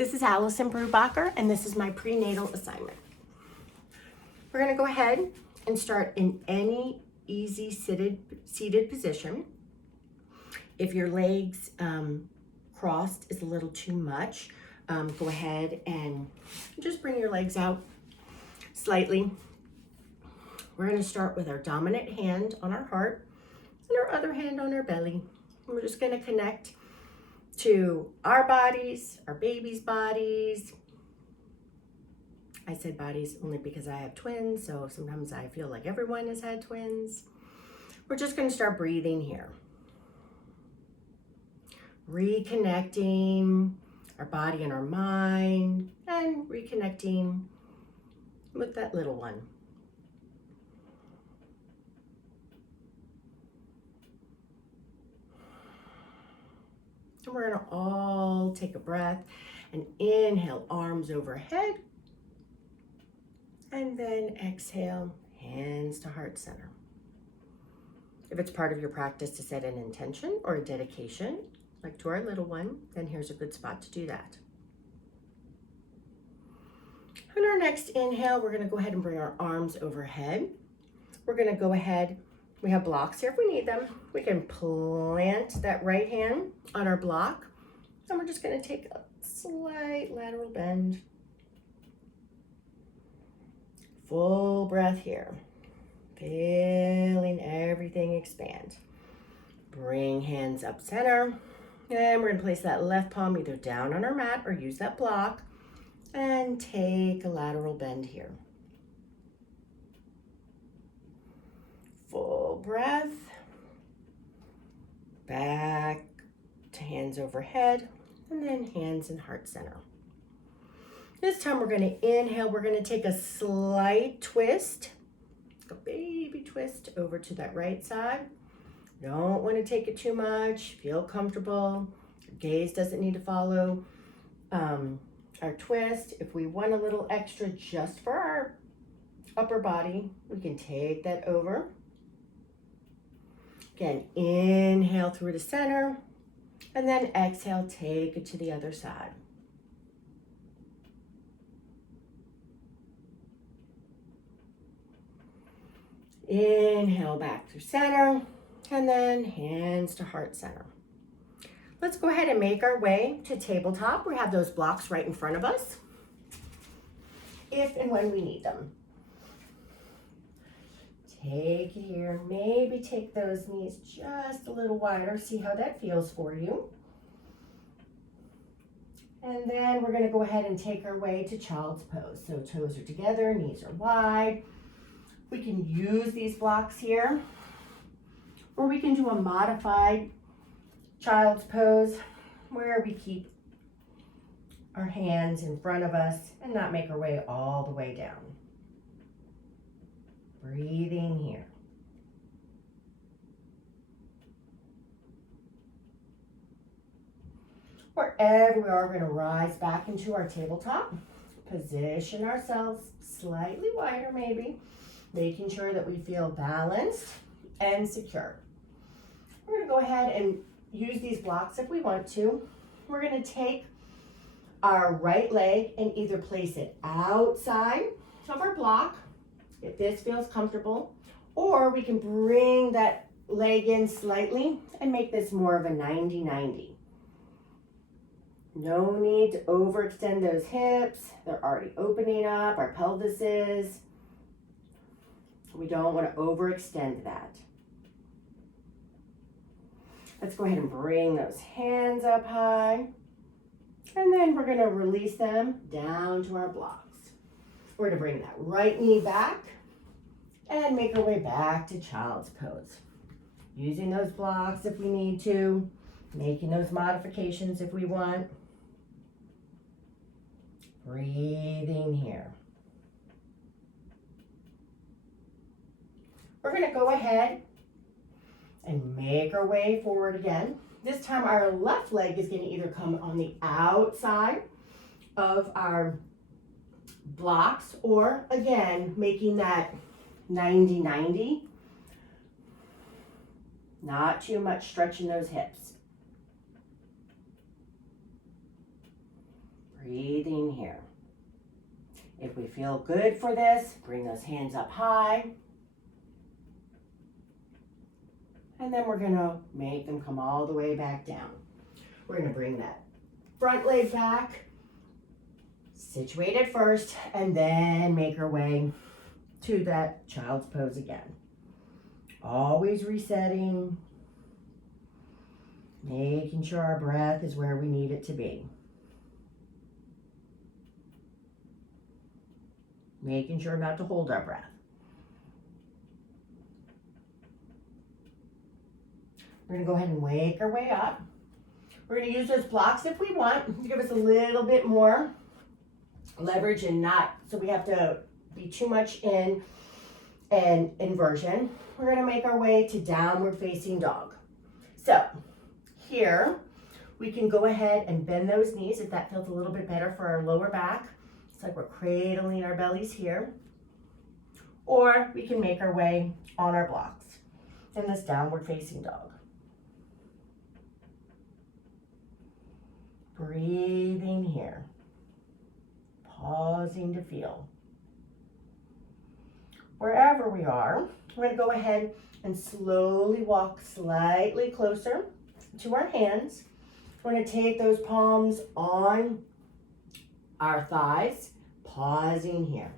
This is Allison Brubacher, and this is my prenatal assignment. We're going to go ahead and start in any easy seated position. If your legs crossed is a little too much, go ahead and just bring your legs out slightly. We're going to start with our dominant hand on our heart and our other hand on our belly. And we're just going to connect to our bodies, our baby's bodies. I said bodies only because I have twins, so sometimes I feel like everyone has had twins. We're just going to start breathing here. Reconnecting our body and our mind, and reconnecting with that little one. And we're going to all take a breath and inhale, arms overhead. And then exhale, hands to heart center. If it's part of your practice to set an intention or a dedication, like to our little one, then here's a good spot to do that. On our next inhale, we're going to go ahead and bring our arms overhead. We're going to go ahead, we have blocks here if we need them. We can plant that right hand on our block, and we're just going to take a slight lateral bend. Full breath here, feeling everything expand. Bring hands up center, and we're going to place that left palm either down on our mat or use that block, and take a lateral bend here. Full breath, back to hands overhead, and then hands in heart center. This time we're going to inhale, we're going to take a slight twist, a baby twist over to that right side. Don't want to take it too much, feel comfortable. Your gaze doesn't need to follow our twist. If we want a little extra just for our upper body, we can take that over. Again, inhale through the center, and then exhale, take it to the other side. Inhale back through center, and then hands to heart center. Let's go ahead and make our way to tabletop. We have those blocks right in front of us, if and when we need them. Take it here, maybe take those knees just a little wider, see how that feels for you. And then we're going to go ahead and take our way to child's pose. So toes are together, knees are wide. We can use these blocks here, or we can do a modified child's pose where we keep our hands in front of us and not make our way all the way down. Breathing here. Wherever we are, we're going to rise back into our tabletop. Position ourselves slightly wider maybe, making sure that we feel balanced and secure. We're going to go ahead and use these blocks if we want to. We're going to take our right leg and either place it outside of our block, if this feels comfortable, or we can bring that leg in slightly and make this more of a 90-90. No need to overextend those hips. They're already opening up, our pelvis is. We don't want to overextend that. Let's go ahead and bring those hands up high. And then we're going to release them down to our blocks. We're going to bring that right knee back and make our way back to child's pose. Using those blocks if we need to, making those modifications if we want. Breathing here. We're going to go ahead and make our way forward again. This time our left leg is going to either come on the outside of our blocks, or again, making that 90-90. Not too much stretching those hips. Breathing here. If we feel good for this, bring those hands up high. And then we're gonna make them come all the way back down. We're gonna bring that front leg back, situate it first, and then make our way to that child's pose again. Always resetting, making sure our breath is where we need it to be. Making sure not to hold our breath. We're gonna go ahead and wake our way up. We're gonna use those blocks if we want to give us a little bit more leverage and not, so we have to be too much in an inversion. We're gonna make our way to downward facing dog. So here, we can go ahead and bend those knees if that feels a little bit better for our lower back. It's like we're cradling our bellies here. Or we can make our way on our blocks in this downward facing dog. Breathing here. Pausing to feel. Wherever we are, we're going to go ahead and slowly walk slightly closer to our hands. We're going to take those palms on our thighs, pausing here.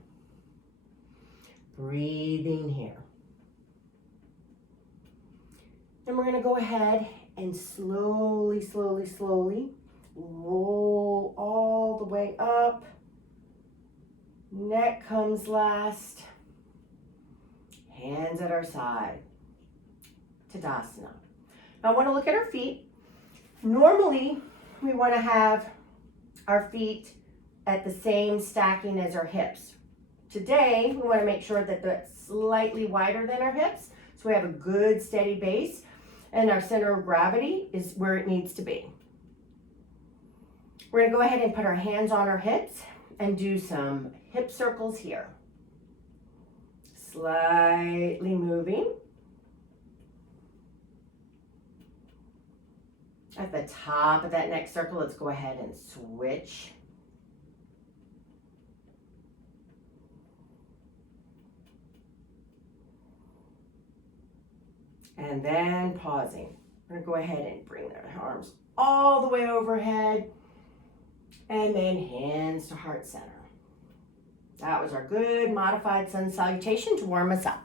Breathing here. Then we're going to go ahead and slowly, slowly, slowly roll all the way up. Neck comes last. Hands at our side. Tadasana. Now I want to look at our feet. Normally, we want to have our feet at the same stacking as our hips. Today, we want to make sure that they're slightly wider than our hips, so we have a good steady base, and our center of gravity is where it needs to be. We're going to go ahead and put our hands on our hips and do some hip circles here. Slightly moving. At the top of that next circle, let's go ahead and switch. And then pausing. We're going to go ahead and bring our arms all the way overhead. And then hands to heart center. That was our good modified sun salutation to warm us up.